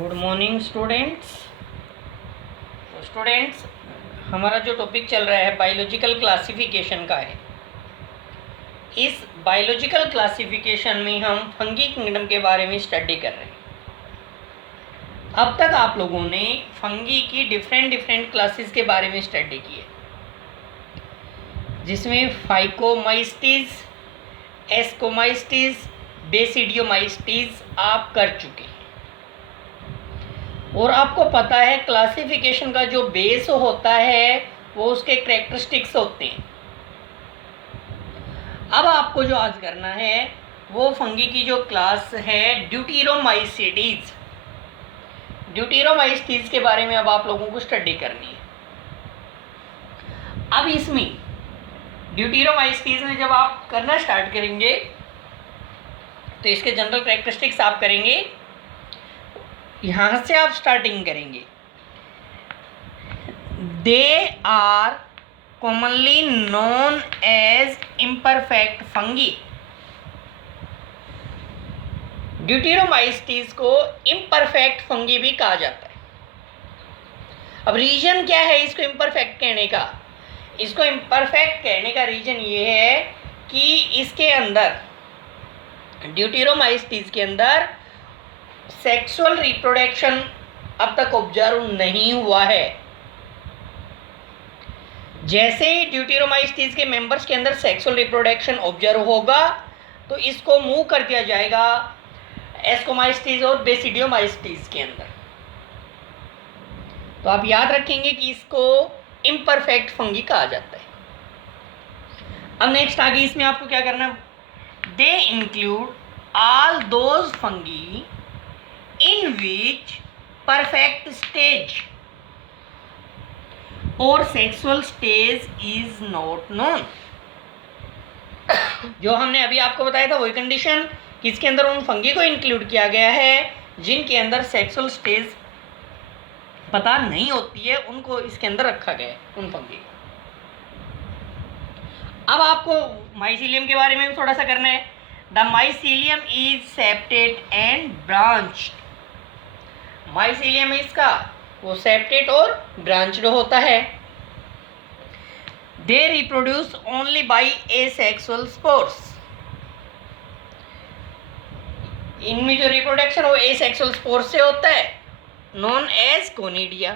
Good morning students. हमारा जो topic चल रहा है बायोलॉजिकल क्लासिफिकेशन का है। इस बायोलॉजिकल क्लासिफिकेशन में हम फंगी किंगडम के बारे में स्टडी कर रहे हैं। अब तक आप लोगों ने फंगी की डिफरेंट क्लासेस के बारे में स्टडी की है, जिसमें फाइकोमाइस्टीज, एस्कोमाइस्टीज, बेसिडियोमाइस्टीज आप कर चुके हैं। और आपको पता है क्लासिफिकेशन का जो बेस होता है वो उसके कैरेक्टरिस्टिक्स होते हैं। अब आपको जो आज करना है वो फंगी की जो क्लास है ड्यूटेरोमाइसीटीज के बारे में अब आप लोगों को स्टडी करनी है। अब इसमें ड्यूटेरोमाइसीटीज में जब आप करना स्टार्ट करेंगे तो इसके जनरल कैरेक्टरिस्टिक्स आप करेंगे, यहां से आप स्टार्टिंग करेंगे। They are commonly known as imperfect fungi. Deuteromycetes को इम्परफेक्ट फंगी भी कहा जाता है। अब रीजन क्या है इसको इम्परफेक्ट कहने का? इसको इम्परफेक्ट कहने का रीजन ये है कि इसके अंदर, ड्यूटेरोमाइसीटीज के अंदर सेक्सुअल रिप्रोडक्शन अब तक ऑब्जर्व नहीं हुआ है। जैसे ही ड्यूटेरोमाइसीटीज के मेंबर्स के अंदर सेक्सुअल रिप्रोडक्शन ऑब्जर्व होगा तो इसको मूव कर दिया जाएगा एस्कोमाइसीटीज और बेसिडियोमाइसीटीज के अंदर। तो आप याद रखेंगे कि इसको इम्परफेक्ट फंगी कहा जाता है। अब नेक्स्ट आगे इसमें आपको क्या करना है? They include all those fungi in which perfect stage or sexual stage is not known। जो हमने अभी आपको बताया था वही कंडीशन, किसके अंदर उन फंगी को इंक्लूड किया गया है जिनके अंदर सेक्सुअल स्टेज पता नहीं होती है, उनको इसके अंदर रखा गया है, उन फंगी को। अब आपको माइसीलियम के बारे में भी थोड़ा सा करना है। The mycelium is septate and branched. Mycelium इसका वो सेप्टेट और ब्रांच्ड होता है। They reproduce only by asexual spores. इनमें जो रिप्रोडक्शन वो एसेक्सुअल स्पोर्स से होता है, known as conidia.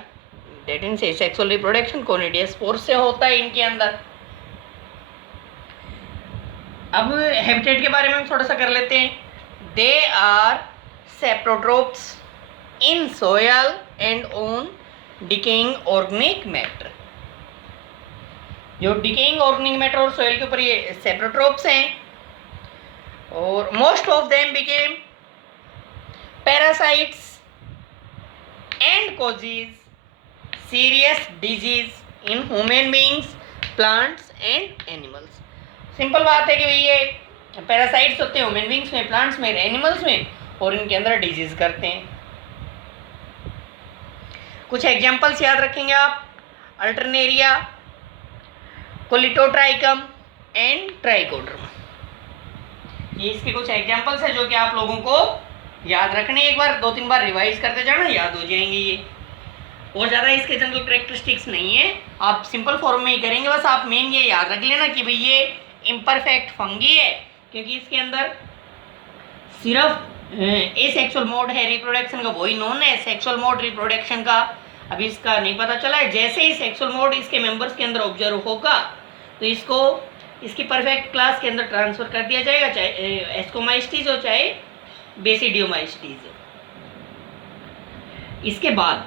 That means asexual reproduction conidia spores से होता है इनके अंदर। अब हैबिटेट के बारे में थोड़ा सा कर लेते हैं। They are saprotrophs in soil and on decaying organic matter। जो decaying organic matter और soil के ऊपर ये सेप्रोट्रोप्स हैं, और most of them became parasites and causes serious disease in human beings, plants and animals। Simple बात है कि भाई ये पैरासाइट्स होते हैं ह्यूमन बींग्स में, प्लांट्स में, एनिमल्स में, और इनके अंदर डिजीज करते हैं। कुछ एग्जाम्पल्स याद रखेंगे आप। Alternaria, Colletotrichum and trichoderma. ये इसके कुछ एग्जाम्पल्स हैं जो कि आप लोगों को याद रखने, एक बार 2-3 बार रिवाइज करते जाना, याद हो जाएंगे ये। और ज़्यादा इसके जनरल कैरेक्टरिस्टिक्स नहीं है, आप सिंपल फॉर्म में ही करेंगे। बस आप मेन ये याद रख लेना कि भाई ये इम्परफेक्ट फंगी है, क्योंकि इसके अंदर सिर्फ एसेक्सुअल मोड है रिप्रोडक्शन का, वही नॉन है सेक्सुअल मोड रिप्रोडक्शन का अभी इसका नहीं पता चला है। जैसे ही सेक्सुअल मोड इसके मेंबर्स के अंदर ऑब्जर्व होगा तो इसको इसकी परफेक्ट क्लास के अंदर ट्रांसफर कर दिया जाएगा, चाहे एस्कोमाइसीटीज हो चाहे बेसिडियोमाइसीटीज हो। इसके बाद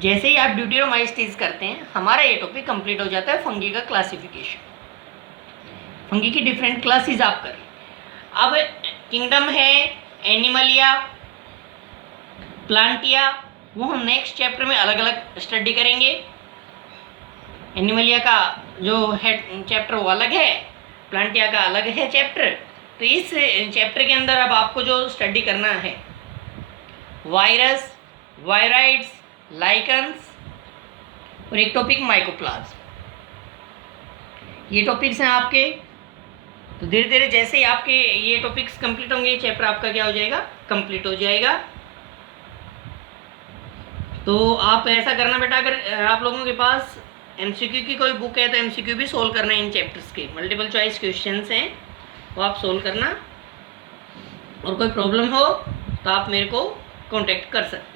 जैसे ही आप ड्यूटेरोमाइसीटीज करते हैं हमारा ये टॉपिक कंप्लीट हो जाता है फंगी का क्लासिफिकेशन। फंगी की डिफरेंट क्लासेस आप करें। अब किंगडम है एनिमलिया, प्लांटिया, वो हम नेक्स्ट चैप्टर में अलग अलग स्टडी करेंगे। एनिमलिया का जो है चैप्टर वो अलग है, प्लांटिया का अलग है चैप्टर। तो इस चैप्टर के अंदर अब आपको जो स्टडी करना है वायरस, वायराइड्स, लाइकन्स और एक टॉपिक माइकोप्लाज्म। ये टॉपिक्स हैं आपके। तो धीरे धीरे जैसे ही आपके ये टॉपिक्स कंप्लीट होंगे, चैप्टर आपका क्या हो जाएगा, कंप्लीट हो जाएगा। तो आप ऐसा करना बेटा, अगर आप लोगों के पास एमसीक्यू की कोई बुक है तो एमसीक्यू भी सोल्व करना इन चैप्टर्स के, मल्टीपल चॉइस क्वेश्चंस हैं वो आप सोल्व करना, और कोई प्रॉब्लम हो तो आप मेरे को कांटेक्ट कर सकते हैं।